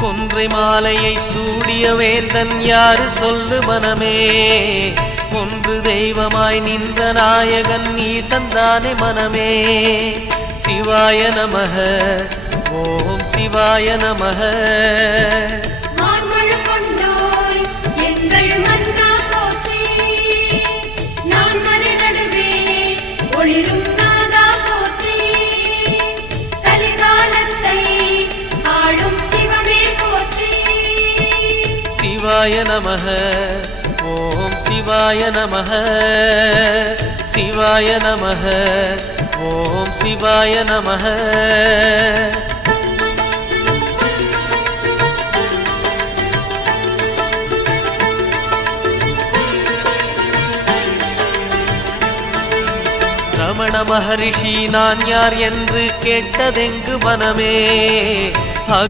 கொன்றை மாலையை சூடிய வேந்தன் யாரு சொல்லு மனமே, ஒன்று தெய்வமாய் நின்ற நாயகன் ஈசந்தானே மனமே. சிவாய நமக, ஓம் சிவாய நமக. சிவாய நமக, ஓம் சிவாய நமக. சிவாய நமக, ஓம் சிவாய நமக. ரமண மகரிஷி நான் யார் என்று கேட்டதெங்கு மனமே,